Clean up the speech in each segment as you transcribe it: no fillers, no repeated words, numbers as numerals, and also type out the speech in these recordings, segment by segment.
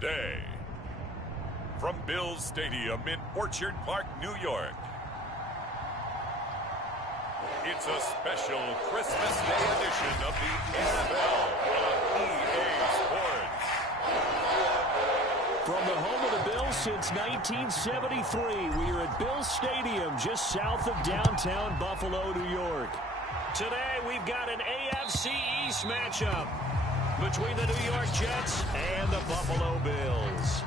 day. From Bills Stadium in Orchard Park, New York, it's a special Christmas Day edition of the NFL on EA Sports. From the home of the Bills since 1973, we are at Bills Stadium just south of downtown Buffalo, New York. Today, we've got an AFC East matchup between the New York Jets and the Buffalo Bills.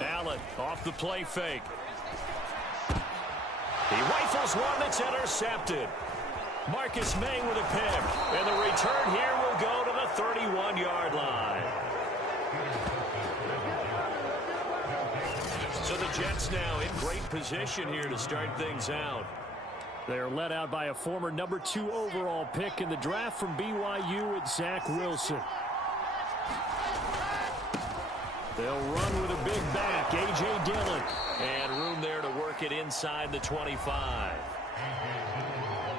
Allen off the play fake. He rifles one that's intercepted. Marcus May with a pick. And the return here will go to the 31-yard line. So the Jets now in great position here to start things out. They're led out by a former number 2 overall pick in the draft from BYU at Zach Wilson. They'll run with a big back, A.J. Dillon. And room there to work it inside the 25.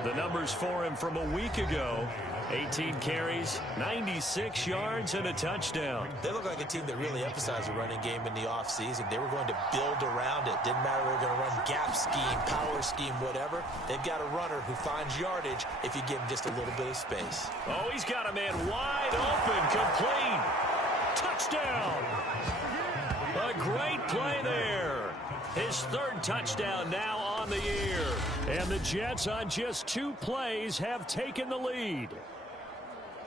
The numbers for him from a week ago: 18 carries, 96 yards, and a touchdown. They look like a team that really emphasized the running game in the offseason. They were going to build around it. Didn't matter if they were going to run gap scheme, power scheme, whatever. They've got a runner who finds yardage if you give him just a little bit of space. Oh, he's got a man wide open, complete. Touchdown. A great play there. His third touchdown now on the year. And the Jets on just 2 plays have taken the lead.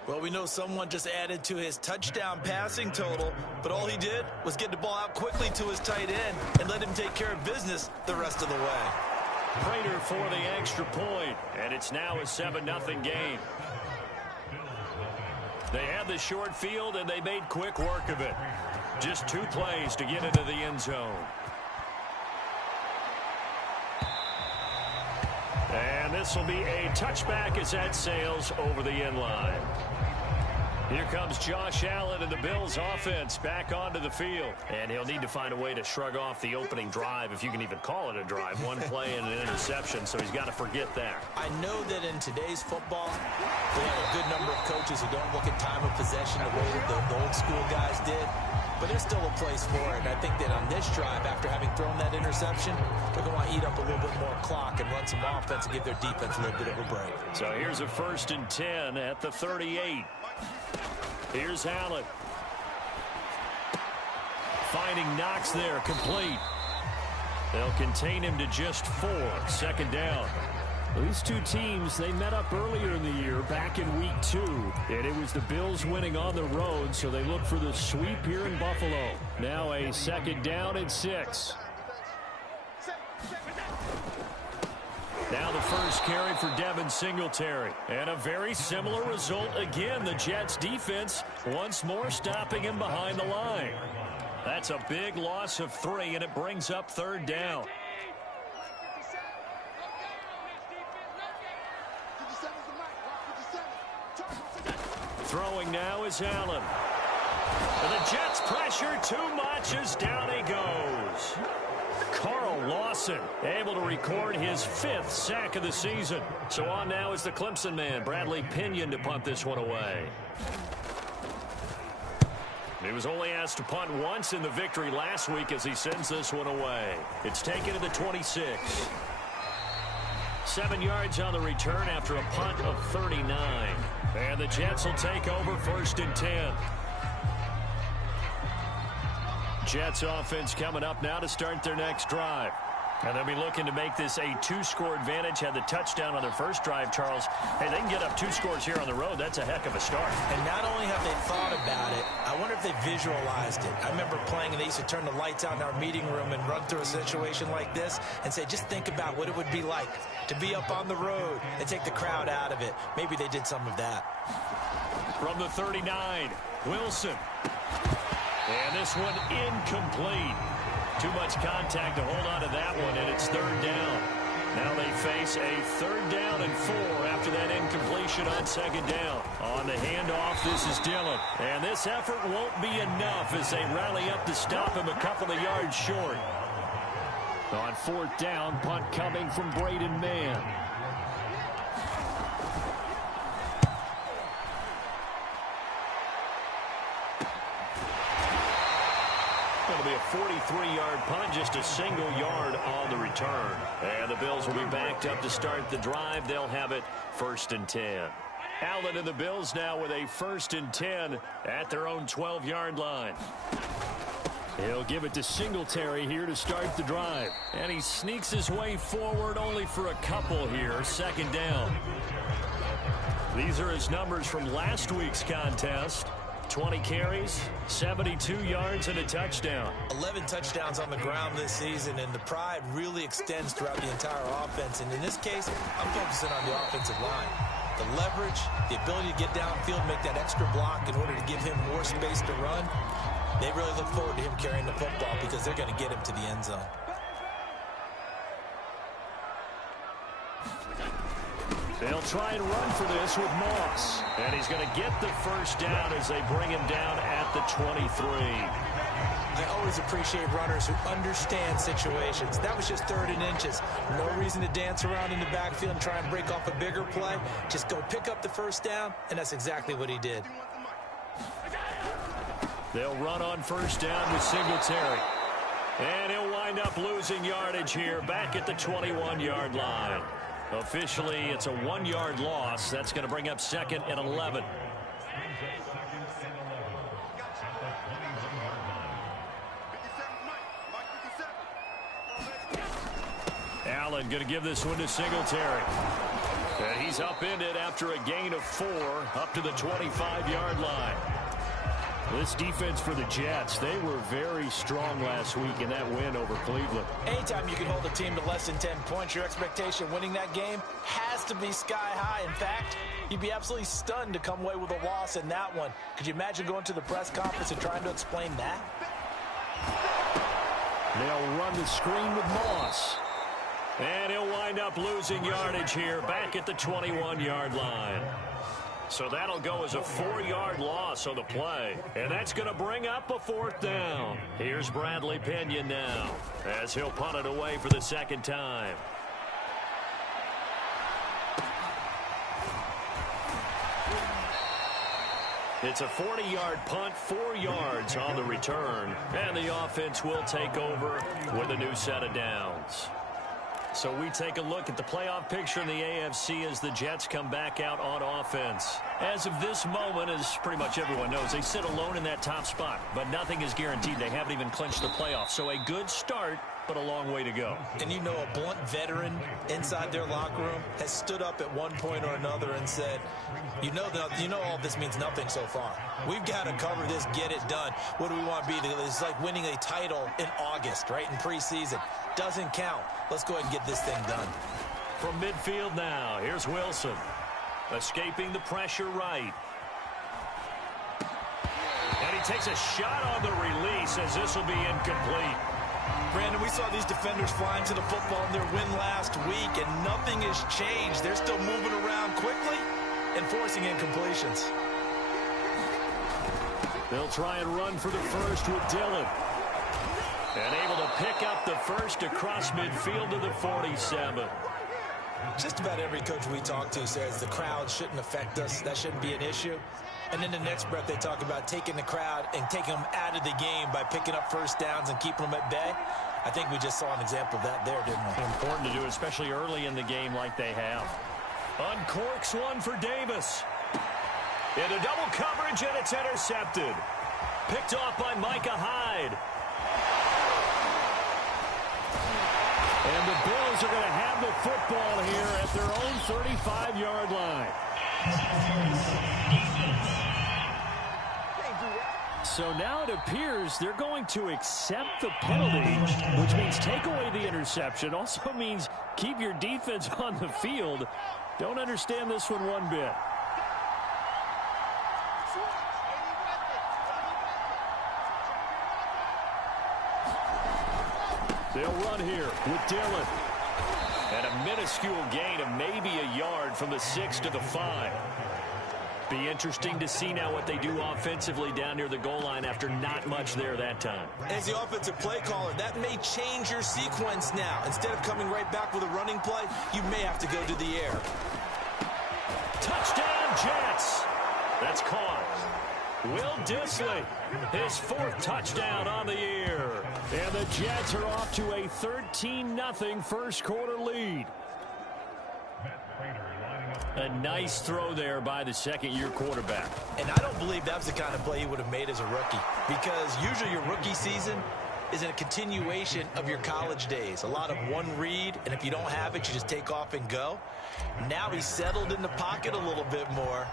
Well, we know someone just added to his touchdown passing total, but all he did was get the ball out quickly to his tight end and let him take care of business the rest of the way. Prater for the extra point, and it's now a 7-0 game. They had the short field, and they made quick work of it. Just 2 plays to get into the end zone. And this will be a touchback as that sails over the end line. Here comes Josh Allen and the Bills offense back onto the field. And he'll need to find a way to shrug off the opening drive, if you can even call it a drive. 1 play and an interception, so he's got to forget that. I know that in today's football, we have a good number of coaches who don't look at time of possession the way that the old school guys did. But there's still a place for it. And I think that on this drive, after having thrown that interception, they're going to want to eat up a little bit more clock and run some offense and give their defense a little bit of a break. So here's a 1st and 10 at the 38. Here's Allen. Finding Knox there, complete. They'll contain him to just 4. 2nd down. These 2 teams, they met up earlier in the year, back in week 2. And it was the Bills winning on the road, so they look for the sweep here in Buffalo. Now a 2nd down and 6. Now the first carry for Devin Singletary. And a very similar result again. The Jets defense once more stopping him behind the line. That's a big loss of 3, and it brings up 3rd down. Throwing now is Allen. And the Jets pressure too much as down he goes. Carl Lawson able to record his 5th sack of the season. So on now is the Clemson man, Bradley Pinion, to punt this one away. He was only asked to punt once in the victory last week as he sends this one away. It's taken to the 26. 7 yards on the return after a punt of 39. And the Jets will take over 1st and 10. Jets offense coming up now to start their next drive. And they'll be looking to make this a 2-score advantage. Had the touchdown on their first drive, Charles. Hey, they can get up 2 scores here on the road. That's a heck of a start. And not only have they thought about it, I wonder if they visualized it. I remember playing, and they used to turn the lights out in our meeting room and run through a situation like this and say, just think about what it would be like to be up on the road and take the crowd out of it. Maybe they did some of that. From the 39, Wilson. And this one incomplete. Too much contact to hold on to that one, and it's 3rd down. Now they face a 3rd down and 4 after that incompletion on 2nd down. On the handoff, this is Dillon. And this effort won't be enough as they rally up to stop him a couple of yards short. On fourth down, punt coming from Braden Mann. Going to be a 43-yard punt, just a single yard on the return. And the Bills will be backed up to start the drive. They'll have it 1st and 10. Allen and the Bills now with a 1st and 10 at their own 12-yard line. He'll give it to Singletary here to start the drive. And he sneaks his way forward only for a couple here. 2nd down. These are his numbers from last week's contest. 20 carries, 72 yards, and a touchdown. 11 touchdowns on the ground this season, and the pride really extends throughout the entire offense. And in this case, I'm focusing on the offensive line. The leverage, the ability to get downfield, make that extra block in order to give him more space to run. They really look forward to him carrying the football because they're going to get him to the end zone. They'll try and run for this with Moss. And he's going to get the 1st down as they bring him down at the 23. I always appreciate runners who understand situations. That was just 3rd and inches. No reason to dance around in the backfield and try and break off a bigger play. Just go pick up the 1st down, and that's exactly what he did. They'll run on 1st down with Singletary. And he'll wind up losing yardage here back at the 21-yard line. Officially, it's a 1-yard loss. That's going to bring up 2nd and 11. Allen going to give this one to Singletary. And he's upended after a gain of 4 up to the 25-yard line. This defense for the Jets, they were very strong last week in that win over Cleveland. Anytime you can hold a team to less than 10 points, your expectation winning that game has to be sky high. In fact, you'd be absolutely stunned to come away with a loss in that one. Could you imagine going to the press conference and trying to explain that? They'll run the screen with Moss. And he'll wind up losing yardage here back at the 21-yard line. So that'll go as a 4-yard loss on the play. And that's going to bring up a 4th down. Here's Bradley Pinion now as he'll punt it away for the 2nd time. It's a 40-yard punt, 4 yards on the return. And the offense will take over with a new set of downs. So we take a look at the playoff picture in the AFC as the Jets come back out on offense. As of this moment, as pretty much everyone knows, they sit alone in that top spot. But nothing is guaranteed. They haven't even clinched the playoffs. So a good start, but a long way to go. And you know, a blunt veteran inside their locker room has stood up at one point or another and said, you know all this means nothing so far. We've got to cover this, get it done. What do we want to be? It's like winning a title in August, right, in preseason. Doesn't count. Let's go ahead and get this thing done. From midfield now, here's Wilson. Escaping the pressure right. And he takes a shot on the release as this will be incomplete. Brandon, we saw these defenders flying to the football in their win last week, and nothing has changed. They're still moving around quickly and forcing incompletions. They'll try and run for the 1st with Dillon. And able to pick up the 1st across midfield to the 47. Just about every coach we talk to says the crowd shouldn't affect us. That shouldn't be an issue. And in the next breath, they talk about taking the crowd and taking them out of the game by picking up 1st downs and keeping them at bay. I think we just saw an example of that there, didn't we? Important to do, especially early in the game like they have. Uncorks one for Davis. Into double coverage, and it's intercepted. Picked off by Micah Hyde. And the Bills are going to have the football here at their own 35-yard line. So now it appears they're going to accept the penalty, which means take away the interception. Also means keep your defense on the field. Don't understand this one bit. They'll run here with Dillon. And a minuscule gain of maybe a yard from the 6 to the 5. Be interesting to see now what they do offensively down near the goal line after not much there that time. As the offensive play caller, that may change your sequence now. Instead of coming right back with a running play, you may have to go to the air. Touchdown, Jets. That's caught. Will Dissly, his 4th touchdown on the year. And the Jets are off to a 13-0 first quarter lead. A nice throw there by the second-year quarterback. And I don't believe that was the kind of play he would have made as a rookie, because usually your rookie season is in a continuation of your college days. A lot of one read, and if you don't have it, you just take off and go. Now he's settled in the pocket a little bit more,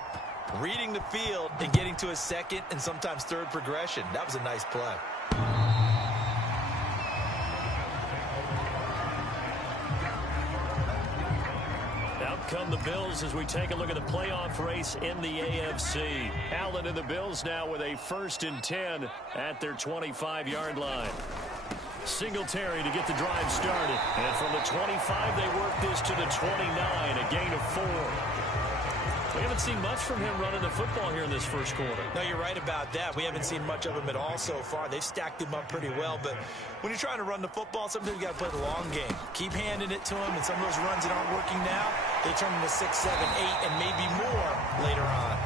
reading the field and getting to a second and sometimes third progression. That was a nice play. Out come the Bills as we take a look at the playoff race in the AFC. Allen and the Bills now with a 1st and 10 at their 25-yard line. Singletary to get the drive started. And from the 25, they work this to the 29, a gain of 4. We haven't seen much from him running the football here in this first quarter. No, you're right about that. We haven't seen much of him at all so far. They've stacked him up pretty well, but when you're trying to run the football, sometimes you got to play the long game. Keep handing it to him, and some of those runs that aren't working now, they turn into 6, 7, 8, and maybe more later on.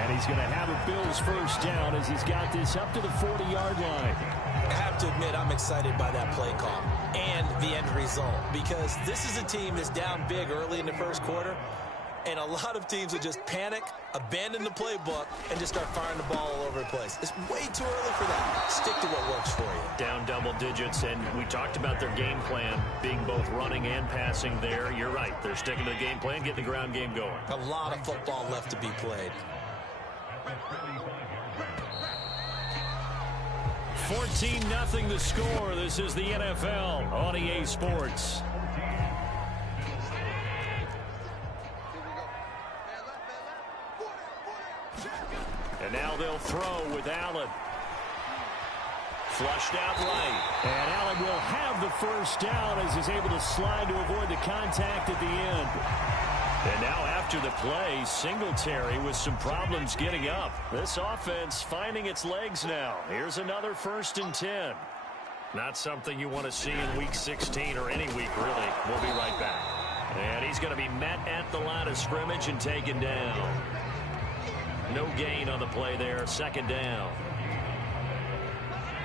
And he's going to have a Bills first down as he's got this up to the 40-yard line. I have to admit, I'm excited by that play call and the end result, because this is a team that's down big early in the first quarter, and a lot of teams will just panic, abandon the playbook, and just start firing the ball all over the place. It's way too early for that. Stick to what works for you. Down double digits, and we talked about their game plan being both running and passing there. You're right. They're sticking to the game plan, getting the ground game going. A lot of football left to be played. 14-0 the score. This is the NFL on EA Sports. And now they'll throw with Allen. Flushed out right. And Allen will have the first down as he's able to slide to avoid the contact at the end. And now after the play, Singletary with some problems getting up. This offense finding its legs now. Here's another 1st and 10. Not something you want to see in Week 16 or any week, really. We'll be right back. And he's going to be met at the line of scrimmage and taken down. No gain on the play there. 2nd down.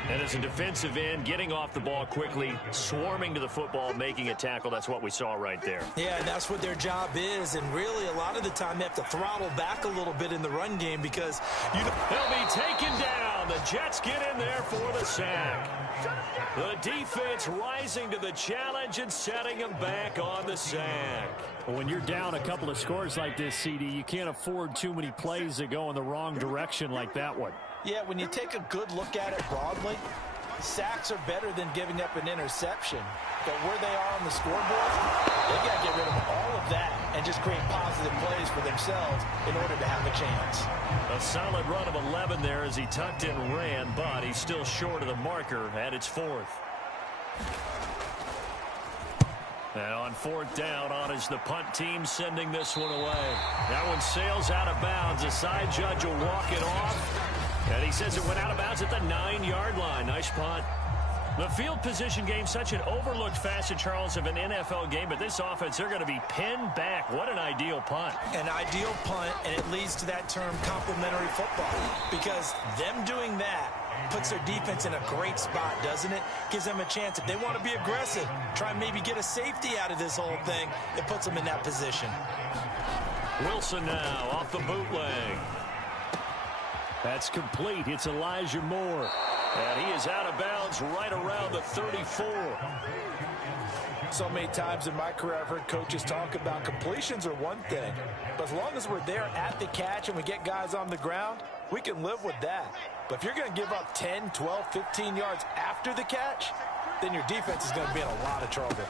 And as a defensive end, getting off the ball quickly, swarming to the football, making a tackle. That's what we saw right there. Yeah, and that's what their job is. And really, a lot of the time, they have to throttle back a little bit in the run game because they'll be taken down. The Jets get in there for the sack. The defense rising to the challenge and setting them back on the sack. When you're down a couple of scores like this, CD, you can't afford too many plays that go in the wrong direction like that one. Yeah, when you take a good look at it broadly, sacks are better than giving up an interception. But where they are on the scoreboard, they got to get rid of all of that and just create positive plays for themselves in order to have a chance. A solid run of 11 there as he tucked in and ran, but he's still short of the marker at its 4th. And on 4th down, on is the punt team sending this one away. That one sails out of bounds. The side judge will walk it off. And he says it went out of bounds at the 9-yard line. Nice punt. The field position game, such an overlooked facet, Charles, of an NFL game. But this offense, they're going to be pinned back. What an ideal punt. An ideal punt, and it leads to that term complementary football. Because them doing that puts their defense in a great spot, doesn't it? Gives them a chance. If they want to be aggressive, try and maybe get a safety out of this whole thing, it puts them in that position. Wilson now off the bootleg. That's complete. It's Elijah Moore. And he is out of bounds right around the 34. So many times in my career I've heard coaches talk about completions are one thing. But as long as we're there at the catch and we get guys on the ground, we can live with that. But if you're going to give up 10, 12, 15 yards after the catch, then your defense is going to be in a lot of trouble.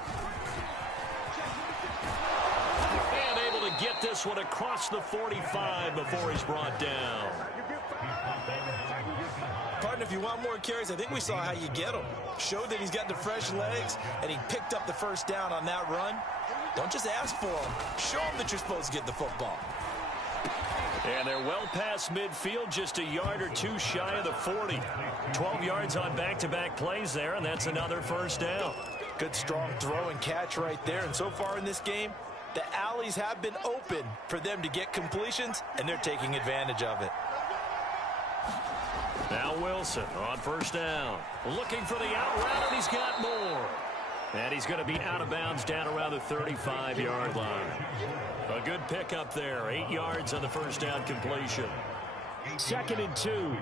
And able to get this one across the 45 before he's brought down. Partner, if you want more carries, I think we saw how you get them. Showed that he's got the fresh legs, and he picked up the first down on that run. Don't just ask for them. Show them that you're supposed to get the football. And they're well past midfield, just a yard or two shy of the 40. 12 yards on back-to-back plays there, and that's another first down. Good strong throw and catch right there. And so far in this game, the alleys have been open for them to get completions, and they're taking advantage of it. Now Wilson on first down. Looking for the out route, and he's got more. And he's going to be out of bounds down around the 35-yard line. A good pickup there. 8 yards on the first down completion. 2nd and 2.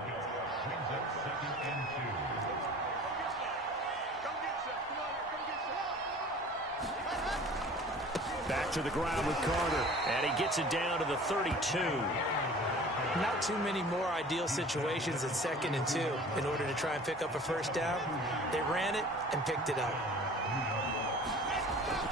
Back to the ground with Carter. And he gets it down to the 32. Not too many more ideal situations at 2nd and 2 in order to try and pick up a first down. They ran it and picked it up.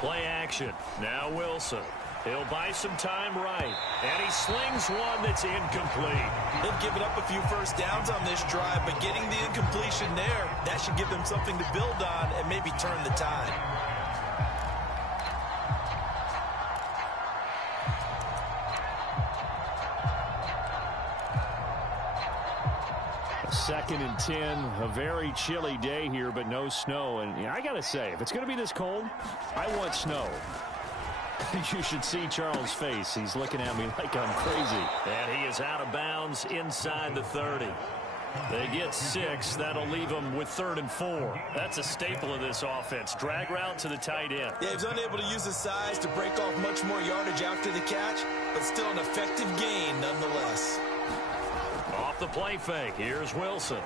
Play action. Now Wilson. He'll buy some time right. And he slings one that's incomplete. They've given up a few first downs on this drive, but getting the incompletion there, that should give them something to build on and maybe turn the tide. Second and 10, a very chilly day here, but no snow. And I got to say, if it's going to be this cold, I want snow. You should see Charles' face. He's looking at me like I'm crazy. And he is out of bounds inside the 30. They get 6. That'll leave them with 3rd and 4. That's a staple of this offense. Drag route to the tight end. Yeah, he's unable to use his size to break off much more yardage after the catch, but still an effective gain nonetheless. Off the play fake. Here's Wilson.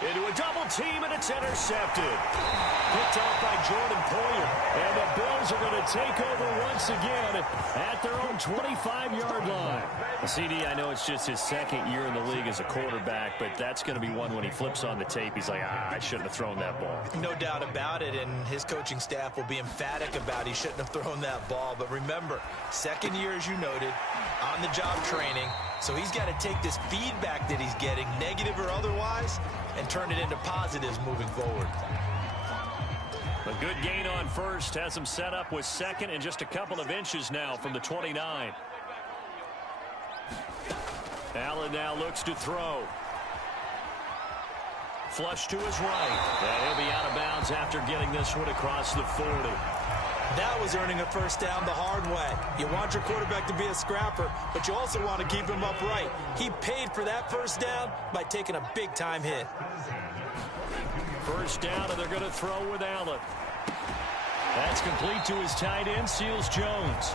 Into a double team, and it's intercepted. Picked off by Jordan Poyer. And the Bills are going to take over once again at their own 25-yard line. CD, I know it's just his 2nd year in the league as a quarterback, but that's going to be one when he flips on the tape. He's like, I shouldn't have thrown that ball. No doubt about it, and his coaching staff will be emphatic about he shouldn't have thrown that ball. But remember, 2nd year, as you noted, on-the-job training. So he's got to take this feedback that he's getting, negative or otherwise, and turn it into positives moving forward. A good gain on first. Has him set up with 2nd and just a couple of inches now from the 29. Allen now looks to throw. Flush to his right. And he'll be out of bounds after getting this one across the 40. That was earning a first down the hard way. You want your quarterback to be a scrapper, but you also want to keep him upright. He paid for that first down by taking a big-time hit. First down, and they're going to throw with Allen. That's complete to his tight end, Seals Jones.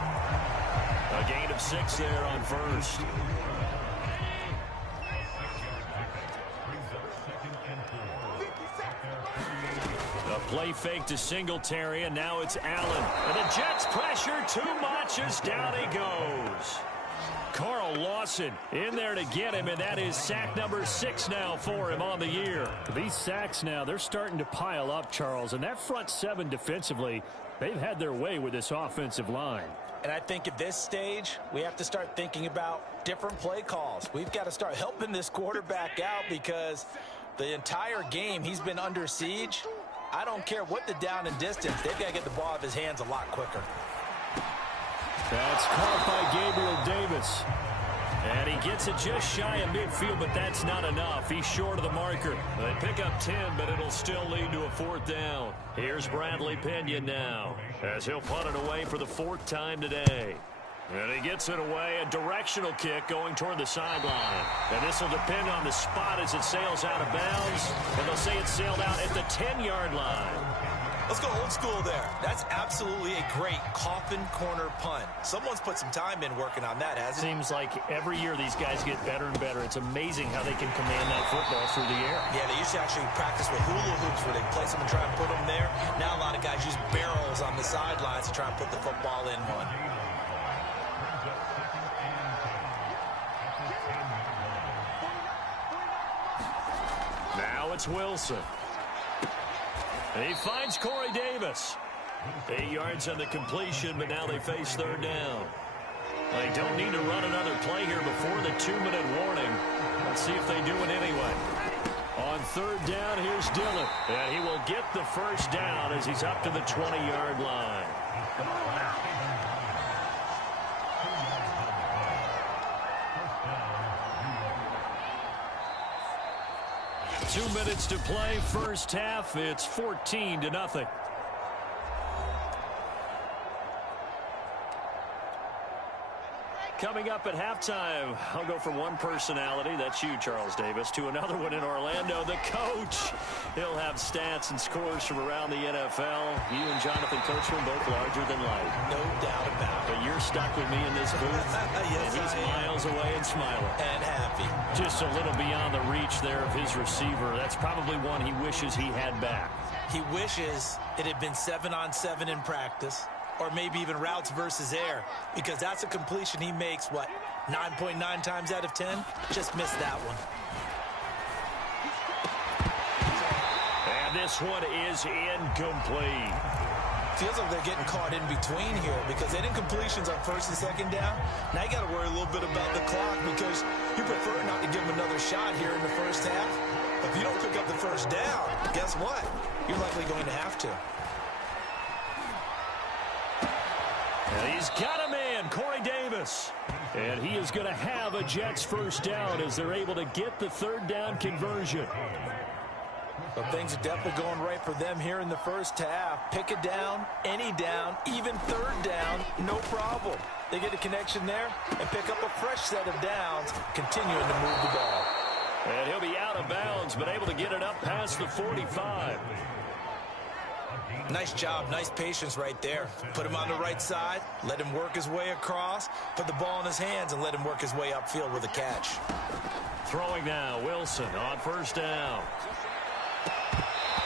A gain of 6 there on first. A play fake to Singletary, and now it's Allen. And the Jets pressure too much as down he goes. Carl Lawson in there to get him, and that is sack number 6 now for him on the year. These sacks now, they're starting to pile up, Charles, and that front 7 defensively, they've had their way with this offensive line. And I think at this stage, we have to start thinking about different play calls. We've got to start helping this quarterback out because the entire game he's been under siege. I don't care what the down and distance, they've got to get the ball out of his hands a lot quicker. That's caught by Gabriel Davis. And he gets it just shy of midfield, but that's not enough. He's short of the marker. They pick up 10, but it'll still lead to a 4th down. Here's Bradley Pinion now, as he'll punt it away for the 4th time today. And he gets it away, a directional kick going toward the sideline. And this will depend on the spot as it sails out of bounds. And they'll say it sailed out at the 10-yard line. Let's go old school there. That's absolutely a great coffin corner punt. Someone's put some time in working on that, hasn't it? Seems like every year these guys get better and better. It's amazing how they can command that football through the air. Yeah, they used to actually practice with hula hoops where they place them and try and put them there. Now a lot of guys use barrels on the sidelines to try and put the football in one. Now it's Wilson. He finds Corey Davis. 8 yards on the completion, but now they face 3rd down. They don't need to run another play here before the 2-minute warning. Let's see if they do it anyway. On 3rd down, here's Dillon. And he will get the first down as he's up to the 20-yard line. 2 minutes to play. First half, it's 14-0. Coming up at halftime, I'll go from one personality, that's you, Charles Davis, to another one in Orlando, the coach. He'll have stats and scores from around the NFL. You and Jonathan Coachman both larger than life. No doubt about it. But you're stuck with me in this booth, yes, and he's miles away and smiling. And happy. Just a little beyond the reach there of his receiver. That's probably one he wishes he had back. He wishes it had been 7-on-7 in practice, or maybe even routes versus air, because that's a completion he makes, what, 9.9 times out of 10? Just missed that one. And this one is incomplete. Feels like they're getting caught in between here because they didn't completions on first and second down. Now you got to worry a little bit about the clock because you prefer not to give them another shot here in the first half. If you don't pick up the first down, guess what? You're likely going to have to. And he's got a man, Corey Davis. And he is going to have a Jets first down as they're able to get the third down conversion. Well, things are definitely going right for them here in the first half. Pick a down, any down, even third down, no problem. They get a connection there and pick up a fresh set of downs, continuing to move the ball. And he'll be out of bounds, but able to get it up past the 45. Nice job, nice patience right there. Put him on the right side, let him work his way across, put the ball in his hands, and let him work his way upfield with a catch. Throwing now, Wilson on first down.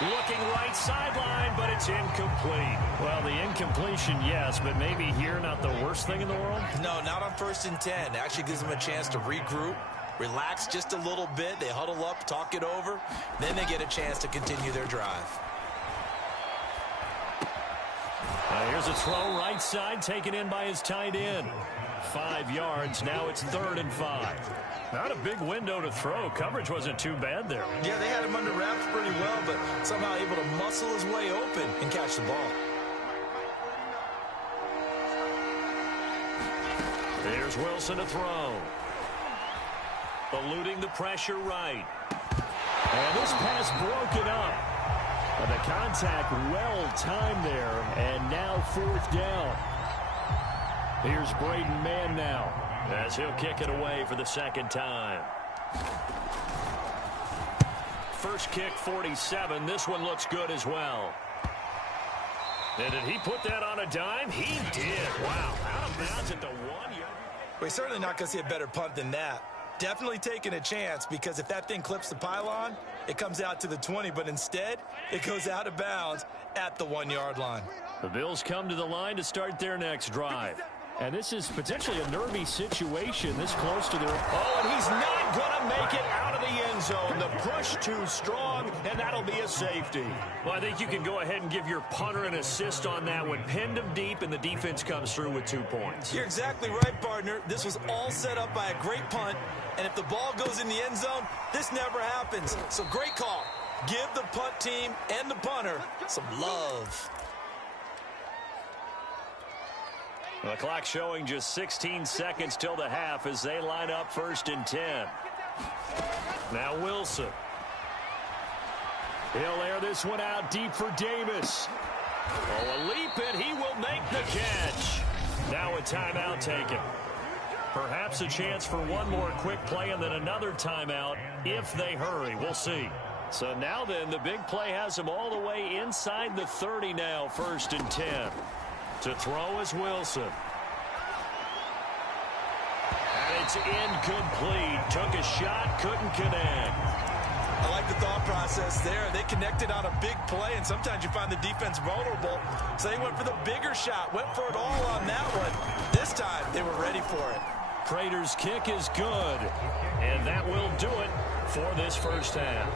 Looking right sideline, but it's incomplete. Well, the incompletion, yes, but maybe here not the worst thing in the world? No, not on 1st and 10. It actually gives them a chance to regroup, relax just a little bit. They huddle up, talk it over. Then they get a chance to continue their drive. Here's a throw right side, taken in by his tight end. 5 yards. Now it's 3rd and 5. Not a big window to throw. Coverage wasn't too bad there. Yeah, they had him under wraps pretty well, but somehow able to muscle his way open and catch the ball. Here's Wilson to throw. Eluding the pressure right. And this pass broken up. And the contact well timed there. And now 4th down. Here's Braden Mann now, as he'll kick it away for the second time. First kick, 47. This one looks good as well. And did he put that on a dime? He did. Wow. Out of bounds at the 1 yard. We're certainly not going to see a better punt than that. Definitely taking a chance because if that thing clips the pylon, it comes out to the 20, but instead it goes out of bounds at the 1 yard line. The Bills come to the line to start their next drive. And this is potentially a nervy situation this close to their... Oh, and he's not going to make it out of the end zone. The push too strong, and that'll be a safety. Well, I think you can go ahead and give your punter an assist on that one. Pinned him deep, and the defense comes through with 2 points. You're exactly right, partner. This was all set up by a great punt, and if the ball goes in the end zone, this never happens. So great call. Give the punt team and the punter some love. The clock showing just 16 seconds till the half as they line up 1st and 10. Now Wilson. He'll air this one out deep for Davis. Oh, a leap, and he will make the catch. Now a timeout taken. Perhaps a chance for one more quick play and then another timeout if they hurry. We'll see. So now then, the big play has him all the way inside the 30 now, 1st and 10. To throw is Wilson. And it's incomplete. Took a shot, couldn't connect. I like the thought process there. They connected on a big play, and sometimes you find the defense vulnerable. So they went for the bigger shot, went for it all on that one. This time, they were ready for it. Prater's kick is good. And that will do it for this first half.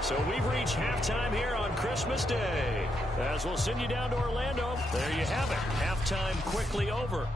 So we've reached halftime here on Christmas Day. As we'll send you down to Orlando, there you have it. Halftime quickly over.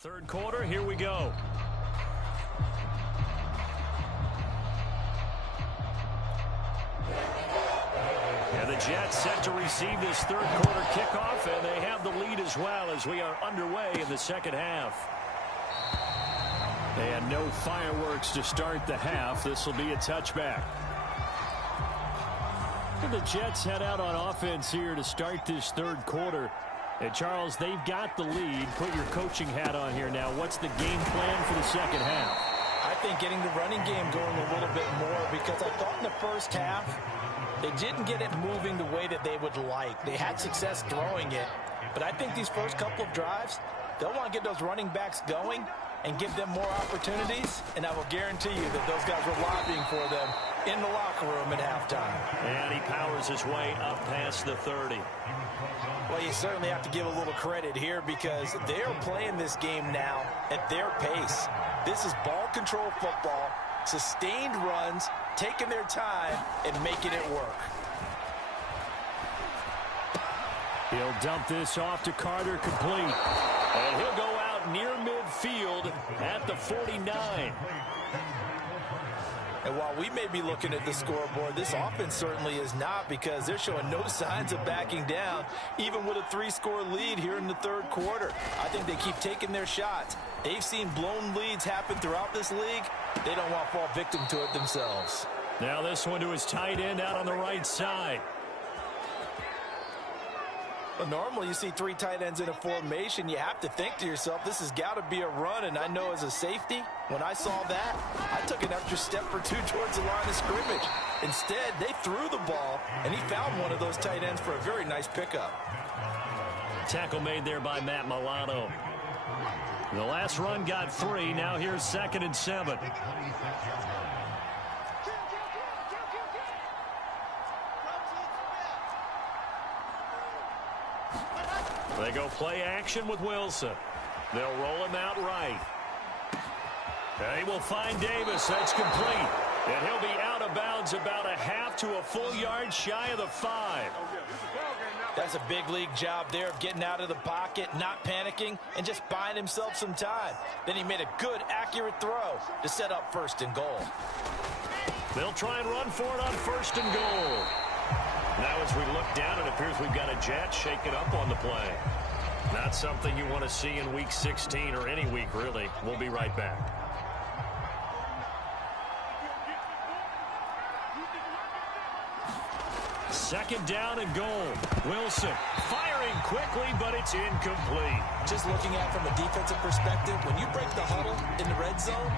Third quarter, here we go. And the Jets set to receive this third quarter kickoff, and they have the lead as well as we are underway in the second half. And no fireworks to start the half. This will be a touchback. And the Jets head out on offense here to start this third quarter. And Charles, they've got the lead. Put your coaching hat on here now. What's the game plan for the second half? I think getting the running game going a little bit more, because I thought in the first half they didn't get it moving the way that they would like. They had success throwing it, but I think these first couple of drives, they'll want to get those running backs going and give them more opportunities, and I will guarantee you that those guys were lobbying for them in the locker room at halftime. And he powers his way up past the 30. Well, you certainly have to give a little credit here because they are playing this game now at their pace. This is ball control football, sustained runs, taking their time and making it work. He'll dump this off to Carter, complete. And he'll go out near midfield at the 49. And while we may be looking at the scoreboard, this offense certainly is not, because they're showing no signs of backing down, even with a 3-score lead here in the third quarter. I think they keep taking their shots. They've seen blown leads happen throughout this league. They don't want to fall victim to it themselves. Now this one to his tight end out on the right side. Well, normally you see 3 tight ends in a formation. You have to think to yourself, this has got to be a run. And I know as a safety, when I saw that, I took an extra step or 2 towards the line of scrimmage. Instead, they threw the ball, and he found one of those tight ends for a very nice pickup. Tackle made there by Matt Milano. The last run got 3. Now here's 2nd and 7. They go play action with Wilson. They'll roll him out right. They will find Davis. That's complete. And he'll be out of bounds about a half to a full yard shy of the 5. That's a big league job there of getting out of the pocket, not panicking, and just buying himself some time. Then he made a good, accurate throw to set up 1st and goal. They'll try and run for it on 1st and goal. Now as we look down, it appears we've got a Jet shaking up on the play. Not something you want to see in Week 16 or any week, really. We'll be right back. Second down and goal. Wilson firing quickly, but it's incomplete. Just looking at it from a defensive perspective, when you break the huddle in the red zone,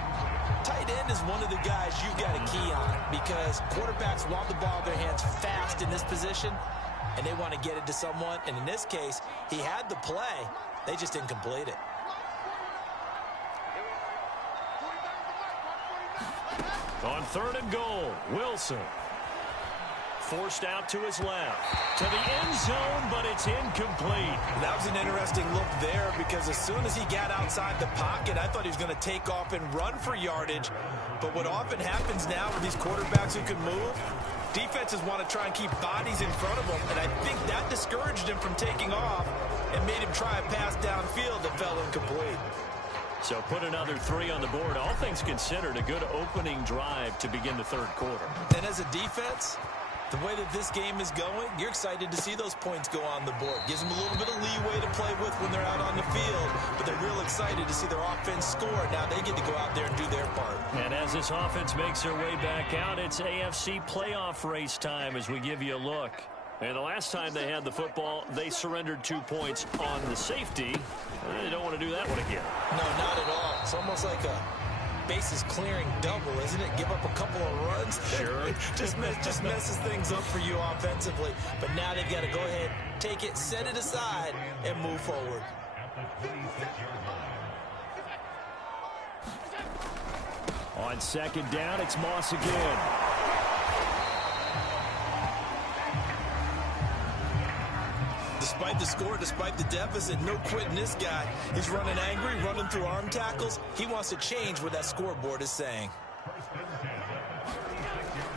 tight end is one of the guys you've got to key on, because quarterbacks want the ball in their hands fast in this position, and they want to get it to someone. And in this case, he had the play. They just didn't complete it. On 3rd and goal, Wilson. Forced out to his left. To the end zone, but it's incomplete. That was an interesting look there, because as soon as he got outside the pocket, I thought he was going to take off and run for yardage. But what often happens now with these quarterbacks who can move, defenses want to try and keep bodies in front of them, and I think that discouraged him from taking off and made him try a pass downfield that fell incomplete. So put another 3 on the board. All things considered, a good opening drive to begin the third quarter. And as a defense, the way that this game is going, you're excited to see those points go on the board. Gives them a little bit of leeway to play with when they're out on the field, but they're real excited to see their offense score. Now they get to go out there and do their part. And as this offense makes their way back out, it's AFC playoff race time as we give you a look. And the last time they had the football, they surrendered 2 points on the safety. They don't want to do that one again. No, not at all. It's almost like a bases clearing double, isn't it? Give up a couple of runs. Sure. just messes things up for you offensively. But now they've got to go ahead, take it, set it aside, and move forward. On 2nd down, it's Moss again. Despite the score, despite the deficit, no quitting this guy. He's running angry, running through arm tackles. He wants to change what that scoreboard is saying.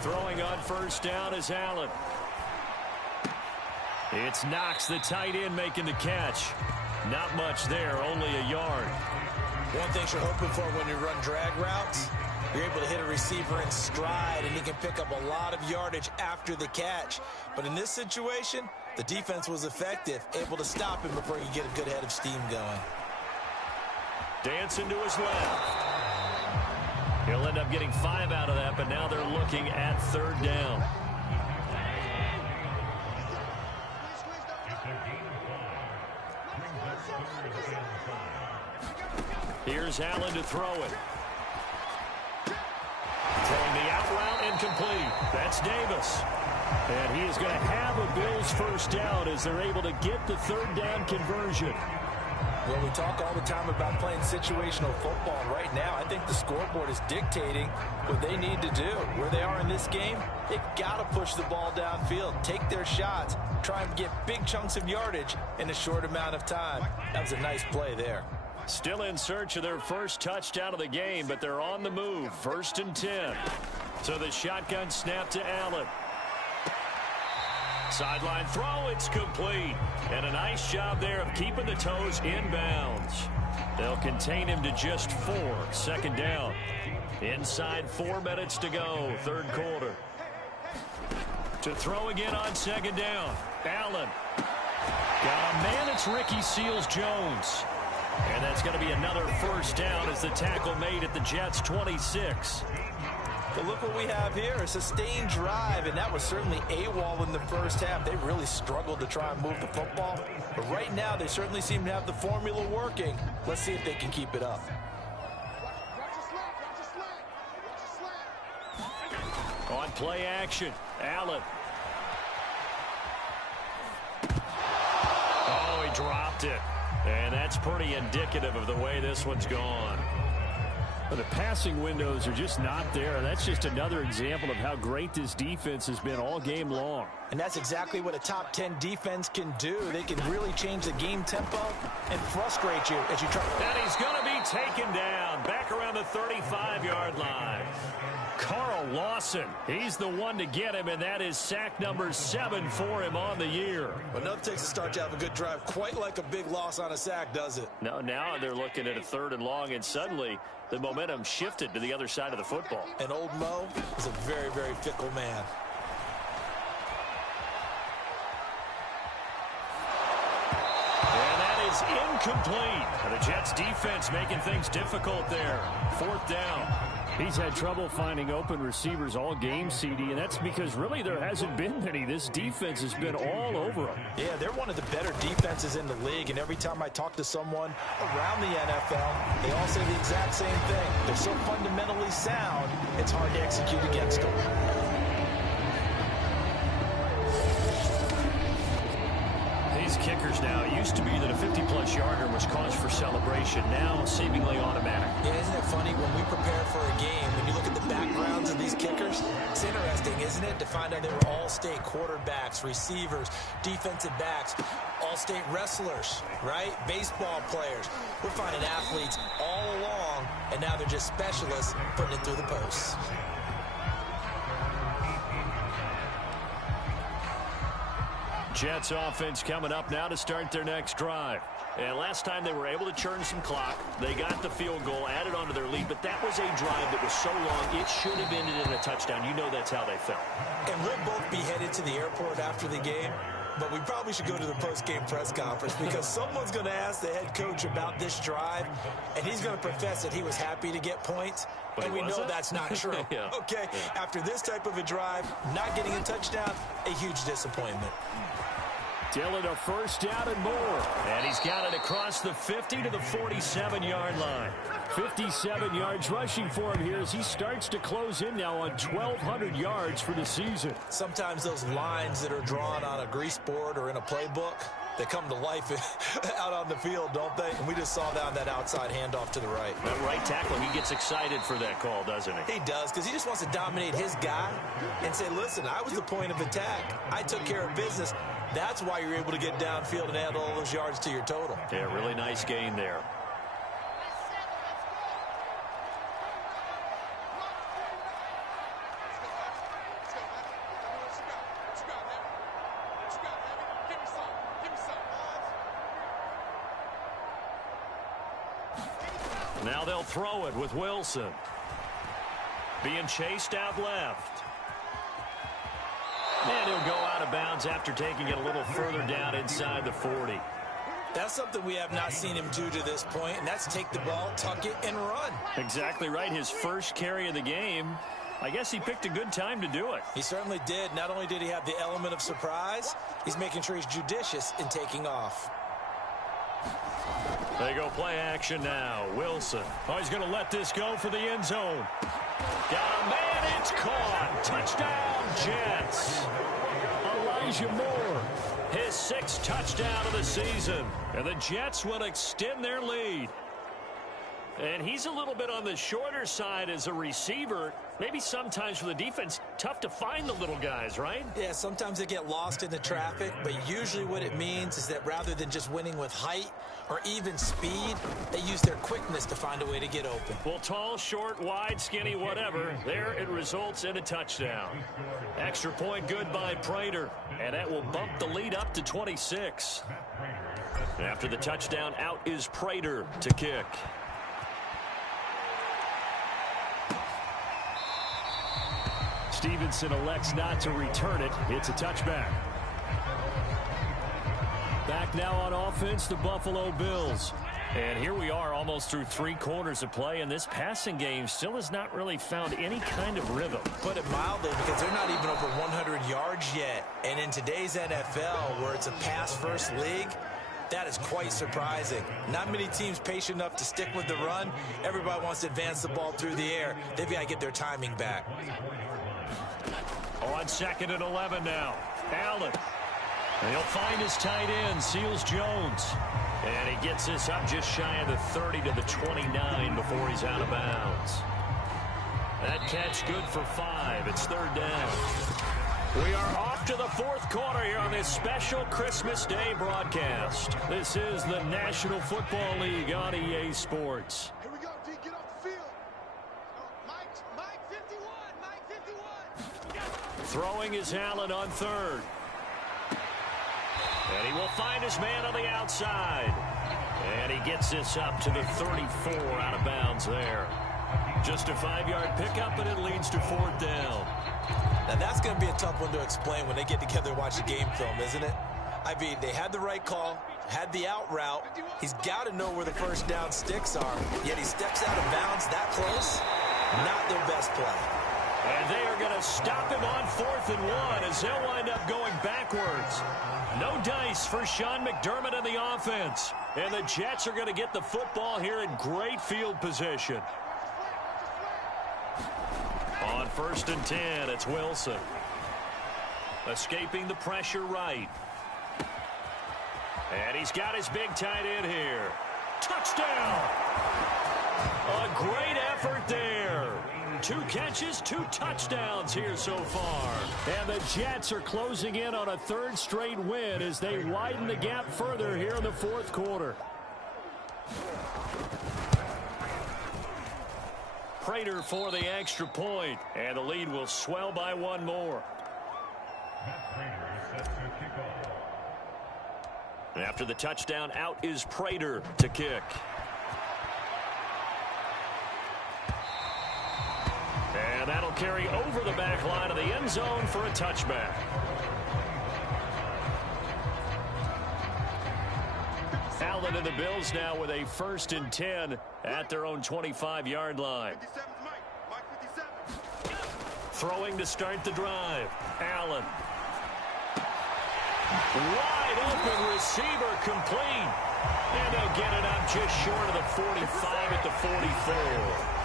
Throwing on 1st down is Allen. It's Knox, the tight end, making the catch. Not much there, only a yard. One thing you're hoping for when you run drag routes, you're able to hit a receiver in stride, and he can pick up a lot of yardage after the catch. But in this situation, the defense was effective, able to stop him before you get a good head of steam going. Dancing to his left. He'll end up getting 5 out of that, but now they're looking at 3rd down. Here's Allen to throw it. Throwing the out route incomplete. That's Davis. And he is going to have a Bills first down as they're able to get the 3rd down conversion. Well, we talk all the time about playing situational football. Right now, I think the scoreboard is dictating what they need to do. Where they are in this game, they've got to push the ball downfield, take their shots, try and get big chunks of yardage in a short amount of time. That was a nice play there. Still in search of their first touchdown of the game, but they're on the move. 1st and 10. So the shotgun snap to Allen. Sideline throw, it's complete. And a nice job there of keeping the toes in bounds. They'll contain him to just 4. 2nd down. Inside 4 minutes to go, 3rd quarter. To throw again on 2nd down. Allen. Got a man, it's Ricky Seals-Jones. And that's going to be another first down as the tackle made at the Jets' 26. But look what we have here, a sustained drive, and that was certainly AWOL in the first half. They really struggled to try and move the football. But right now, they certainly seem to have the formula working. Let's see if they can keep it up. On play action, Allen. Oh, he dropped it. And that's pretty indicative of the way this one's gone. But the passing windows are just not there. That's just another example of how great this defense has been all game long. And that's exactly what a top 10 defense can do. They can really change the game tempo and frustrate you as you try. And he's going to be taken down back around the 35-yard line. Carl Lawson, he's the one to get him, and that is sack number 7 for him on the year. Well, nothing takes a start to have a good drive quite like a big loss on a sack, does it? No, now they're looking at a 3rd and long, and suddenly the momentum shifted to the other side of the football. And old Mo is a very, very fickle man. And that is incomplete. The Jets defense making things difficult there. 4th down. He's had trouble finding open receivers all game, CD, and that's because really there hasn't been many. This defense has been all over them. Yeah, they're one of the better defenses in the league, and every time I talk to someone around the NFL, they all say the exact same thing. They're so fundamentally sound, it's hard to execute against them. These kickers now, it used to be that a 50-plus yarder was cause for celebration. Now, seemingly automatic. Yeah, isn't it funny? When we prepare for a game, when you look at the backgrounds of these kickers, it's interesting, isn't it, to find out they were all-state quarterbacks, receivers, defensive backs, all-state wrestlers, right? Baseball players. We're finding athletes all along, and now they're just specialists putting it through the posts. Jets offense coming up now to start their next drive. And last time they were able to churn some clock. They got the field goal, added onto their lead, but that was a drive that was so long it should have ended in a touchdown. You know that's how they felt. And we'll both be headed to the airport after the game, but we probably should go to the post-game press conference because someone's going to ask the head coach about this drive, and he's going to profess that he was happy to get points, but and we know that's not true. Yeah. Okay, after this type of a drive, not getting a touchdown, a huge disappointment. Dillon a first down and more. And he's got it across the 50 to the 47-yard line. 57 yards rushing for him here as he starts to close in now on 1,200 yards for the season. Sometimes those lines that are drawn on a grease board or in a playbook, they come to life out on the field, don't they? And we just saw that on that outside handoff to the right. That right tackle, he gets excited for that call, doesn't he? He does, because he just wants to dominate his guy and say, listen, I was the point of attack. I took care of business. That's why you're able to get downfield and add all those yards to your total. Yeah, really nice gain there. Now they'll throw it with Wilson. Being chased out left. And he'll go out of bounds after taking it a little further down inside the 40. That's something we have not seen him do to this point, and that's take the ball, tuck it, and run. Exactly right. His first carry of the game. I guess he picked a good time to do it. He certainly did. Not only did he have the element of surprise, he's making sure he's judicious in taking off. They go play action now. Wilson. Oh, he's going to let this go for the end zone. Got a man. It's caught. Touchdown, Jets. Elijah Moore. His 6th touchdown of the season. And the Jets will extend their lead. And he's a little bit on the shorter side as a receiver. Maybe sometimes for the defense, tough to find the little guys, right? Yeah, sometimes they get lost in the traffic, but usually what it means is that rather than just winning with height or even speed, they use their quickness to find a way to get open. Well, tall, short, wide, skinny, whatever, there it results in a touchdown. Extra point good by Prater, and that will bump the lead up to 26. After the touchdown, out is Prater to kick. Stevenson elects not to return it. It's a touchback. Back now on offense, the Buffalo Bills. And here we are almost through 3 quarters of play, and this passing game still has not really found any kind of rhythm. Put it mildly, because they're not even over 100 yards yet. And in today's NFL, where it's a pass-first league, that is quite surprising. Not many teams patient enough to stick with the run. Everybody wants to advance the ball through the air. They've got to get their timing back. On 2nd and 11 now. Allen. And he'll find his tight end, Seals Jones. And he gets this up just shy of the 30 to the 29 before he's out of bounds. That catch good for 5. It's 3rd down. We are off to the 4th quarter here on this special Christmas Day broadcast. This is the National Football League on EA Sports. Here we go, D. Get off the field. Mike 51. Mike 51. Throwing is Allen on 3rd. And he will find his man on the outside. And he gets this up to the 34 out of bounds there. Just a 5-yard pickup, and it leads to 4th down. Now, that's going to be a tough one to explain when they get together and watch the game film, isn't it? I mean, they had the right call, had the out route. He's got to know where the first down sticks are, yet he steps out of bounds that close. Not their best play. And they are going to stop him on 4th and 1 as they'll wind up going backwards. No dice for Sean McDermott and the offense. And the Jets are going to get the football here in great field position. On 1st and 10, it's Wilson. Escaping the pressure right. And he's got his big tight end here. Touchdown! A great effort there. 2 catches, 2 touchdowns here so far. And the Jets are closing in on a 3rd straight win as they widen the gap further here in the 4th quarter. Prater for the extra point, and the lead will swell by 1 more. After the touchdown, out is Prater to kick. And that'll carry over the back line of the end zone for a touchback. Allen and the Bills now with a 1st and 10 at their own 25-yard line. Throwing to start the drive. Allen. Wide open receiver complete. And they'll get it up just short of the 45 at the 44.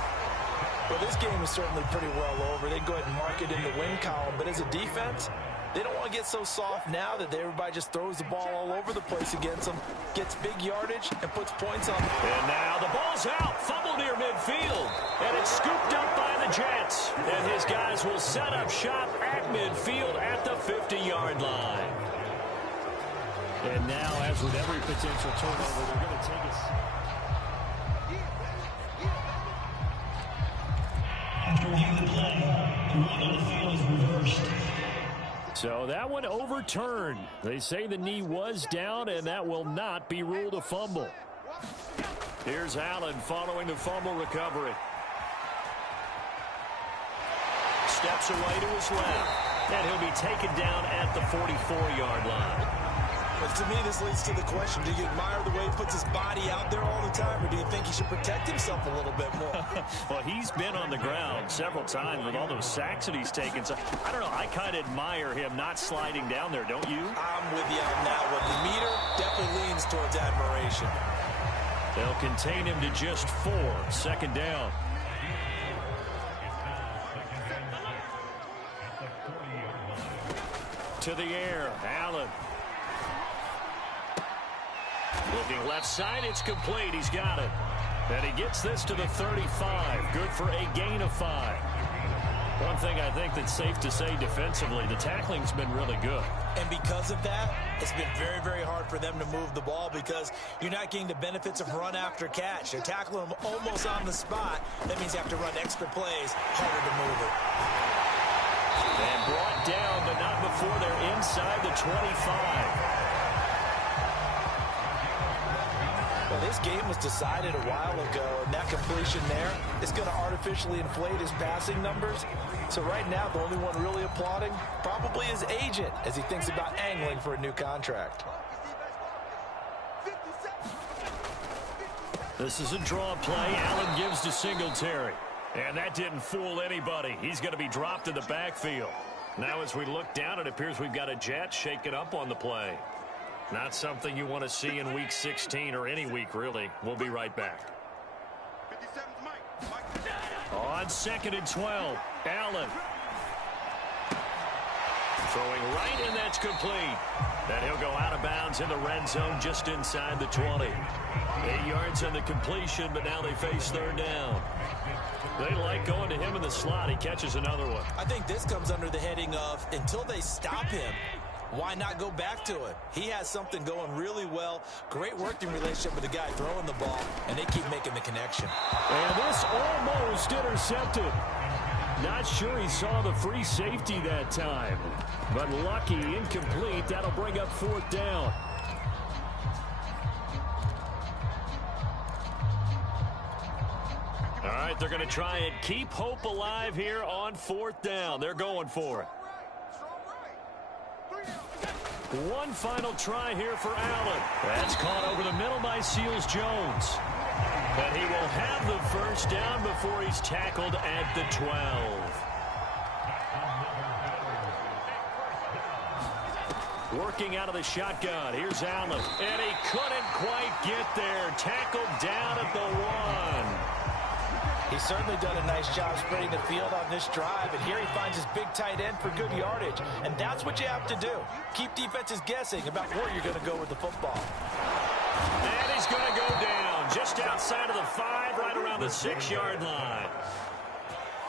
Well, this game is certainly pretty well over. They go ahead and mark it in the win column. But as a defense, they don't want to get so soft now that everybody just throws the ball all over the place against them, gets big yardage, and puts points on them. And now the ball's out. Fumble near midfield. And it's scooped up by the Jets. And his guys will set up shop at midfield at the 50-yard line. And now, as with every potential turnover, they're going to take us. After review the play, the run on the field is reversed. So that one overturned. They say the knee was down, and that will not be ruled a fumble. Here's Allen following the fumble recovery. Steps away to his left, and he'll be taken down at the 44-yard line. But to me, this leads to the question, do you admire the way he puts his body out there all the time, or do you think he should protect himself a little bit more? Well, he's been on the ground several times with all those sacks that he's taken. So, I don't know, I kind of admire him not sliding down there, don't you? I'm with you on that one. The meter definitely leans towards admiration. They'll contain him to just 4. Second down. To the air, Allen. Looking left side, it's complete. He's got it. And he gets this to the 35. Good for a gain of 5. One thing I think that's safe to say defensively, the tackling's been really good. And because of that, it's been very, very hard for them to move the ball because you're not getting the benefits of run after catch. They're tackling them almost on the spot. That means you have to run extra plays, harder to move it. And brought down, but not before they're inside the 25. Well, this game was decided a while ago, and that completion there is going to artificially inflate his passing numbers. So right now, the only one really applauding probably his agent as he thinks about angling for a new contract. This is a draw play. Allen gives to Singletary. And that didn't fool anybody. He's going to be dropped in the backfield. Now as we look down, it appears we've got a jet shaken up on the play. Not something you want to see in Week 16 or any week, really. We'll be right back. On 2nd and 12, Allen. Throwing right, and that's complete. And he'll go out of bounds in the red zone just inside the 20. 8 yards on the completion, but now they face third down. They like going to him in the slot. He catches another one. I think this comes under the heading of until they stop him, why not go back to it? He has something going really well. Great working relationship with the guy throwing the ball, and they keep making the connection. And this almost intercepted. Not sure he saw the free safety that time. But lucky, incomplete. That'll bring up 4th down. All right, they're going to try and keep hope alive here on 4th down. They're going for it. One final try here for Allen. That's caught over the middle by Seals-Jones. But he will have the first down before he's tackled at the 12. Working out of the shotgun. Here's Allen. And he couldn't quite get there. Tackled down at the 1. He's certainly done a nice job spreading the field on this drive, and here he finds his big tight end for good yardage. And that's what you have to do. Keep defenses guessing about where you're going to go with the football. And he's going to go down just outside of the 5, right around the 6-yard line.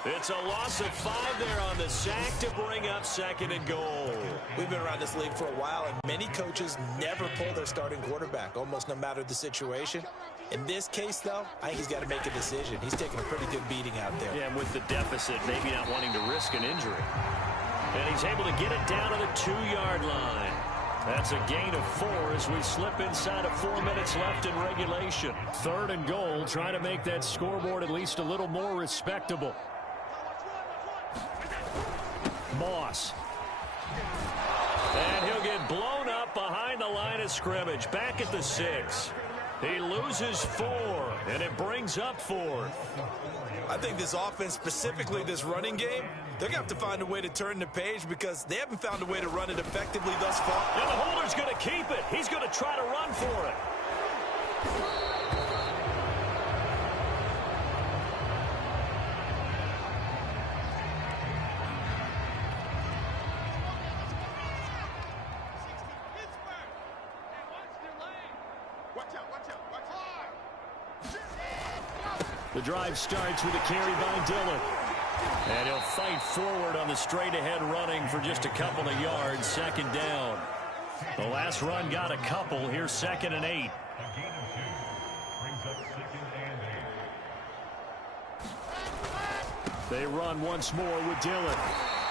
It's a loss of 5 there on the sack to bring up 2nd and goal. We've been around this league for a while, and many coaches never pull their starting quarterback, almost no matter the situation. In this case, though, I think he's got to make a decision. He's taking a pretty good beating out there. Yeah, and with the deficit, maybe not wanting to risk an injury. And he's able to get it down to the 2-yard line. That's a gain of 4 as we slip inside of 4 minutes left in regulation. 3rd and goal, trying to make that scoreboard at least a little more respectable. Moss. And he'll get blown up behind the line of scrimmage. Back at the 6. He loses 4, and it brings up 4th. I think this offense, specifically this running game, they're going to have to find a way to turn the page because they haven't found a way to run it effectively thus far. And the holder's going to keep it. He's going to try to run for it. The drive starts with a carry by Dillon. And he'll fight forward on the straight-ahead running for just a couple of yards. 2nd down. The last run got a couple. Here's 2nd and 8. They run once more with Dillon.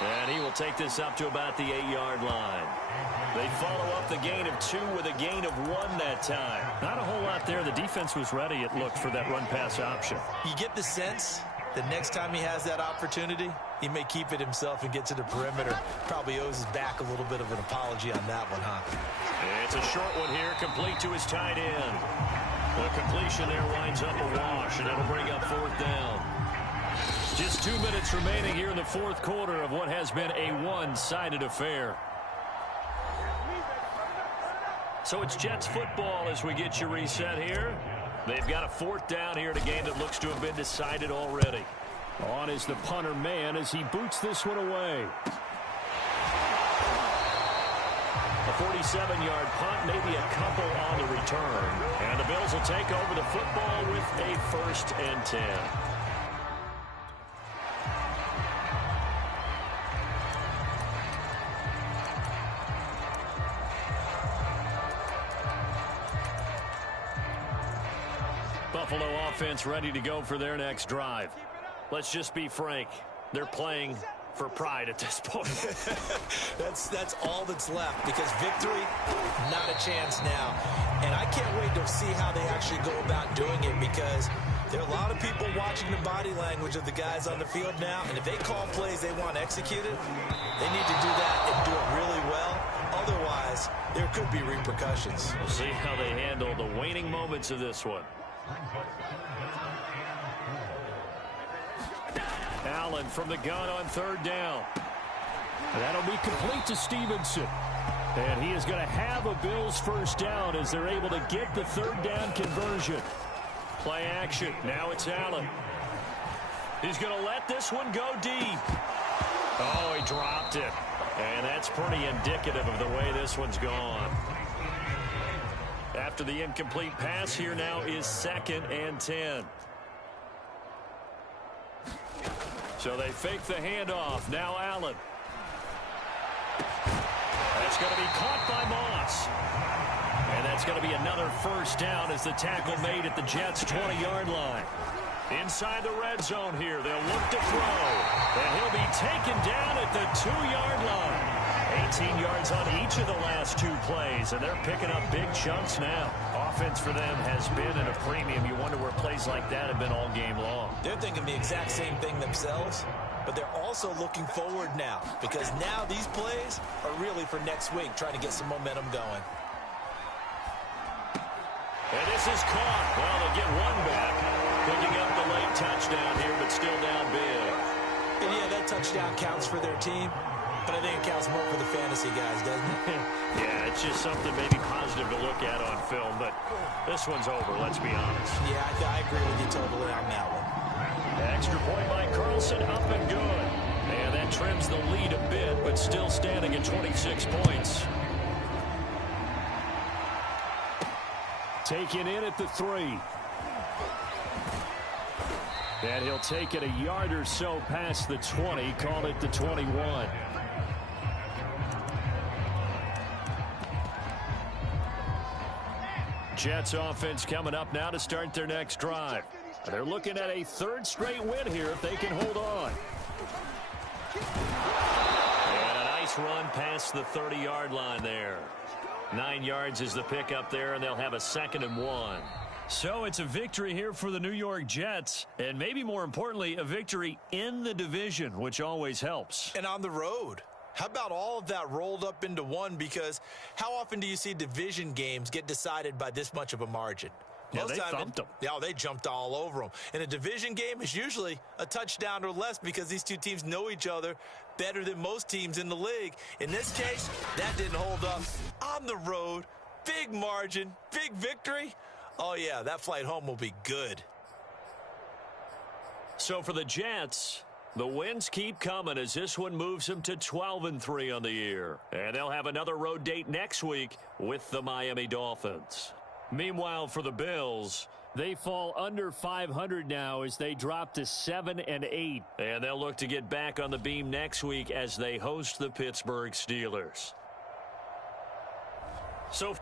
And he will take this up to about the 8-yard line. They follow up the gain of 2 with a gain of 1 that time. Not a whole lot there. The defense was ready, it looked, for that run-pass option. You get the sense the next time he has that opportunity, he may keep it himself and get to the perimeter. Probably owes his back a little bit of an apology on that one, huh? It's a short one here, complete to his tight end. The completion there winds up a wash, and it'll bring up 4th down. Just 2 minutes remaining here in the 4th quarter of what has been a one-sided affair. So it's Jets football as we get you reset here. They've got a 4th down here in a game that looks to have been decided already. On is the punter man as he boots this one away. A 47-yard punt, maybe a couple on the return. And the Bills will take over the football with a 1st and 10. Buffalo offense ready to go for their next drive. Let's just be frank. They're playing for pride at this point. That's all that's left, because victory, not a chance now. And I can't wait to see how they actually go about doing it, because there are a lot of people watching the body language of the guys on the field now, and if they call plays they want executed, they need to do that and do it really well. Otherwise, there could be repercussions. We'll see how they handle the waning moments of this one. Allen from the gun on 3rd down. That'll be complete to Stevenson. And he is going to have a Bills 1st down as they're able to get the 3rd down conversion. Play action. Now it's Allen. He's going to let this one go deep. Oh, he dropped it. And that's pretty indicative of the way this one's gone. After the incomplete pass, here now is 2nd and 10. So they fake the handoff. Now Allen. That's going to be caught by Moss. And that's going to be another 1st down as the tackle made at the Jets' 20-yard line. Inside the red zone here, they'll look to throw. And he'll be taken down at the 2-yard line. 18 yards on each of the last 2 plays, and they're picking up big chunks now. Offense for them has been at a premium. You wonder where plays like that have been all game long. They're thinking the exact same thing themselves, but they're also looking forward now, because now these plays are really for next week, trying to get some momentum going. And this is caught. Well, they'll get one back. Picking up the late touchdown here, but still down big. And yeah, that touchdown counts for their team, but I think it counts more for the fantasy guys, doesn't it? Yeah, it's just something maybe positive to look at on film, but this one's over, let's be honest. Yeah, I agree with you totally on that one. Extra point by Carlson, up and good. And that trims the lead a bit, but still standing at 26 points. Taken in at the 3. And he'll take it a yard or so past the 20, call it the 21. Jets offense coming up now to start their next drive. They're looking at a 3rd straight win here if they can hold on. And a nice run past the 30-yard line there. 9 yards is the pickup there, and they'll have a 2nd and 1. So it's a victory here for the New York Jets, and maybe more importantly, a victory in the division, which always helps. And on the road. How about all of that rolled up into one? Because how often do you see division games get decided by this much of a margin? Yeah, they thumped them. Yeah, they jumped all over them. And a division game is usually a touchdown or less, because these two teams know each other better than most teams in the league. In this case, that didn't hold up. On the road, big margin, big victory. Oh, yeah, that flight home will be good. So for the Jets, the wins keep coming as this one moves them to 12-3 on the year. And they'll have another road date next week with the Miami Dolphins. Meanwhile, for the Bills, they fall under 500 now as they drop to 7-8. And they'll look to get back on the beam next week as they host the Pittsburgh Steelers. So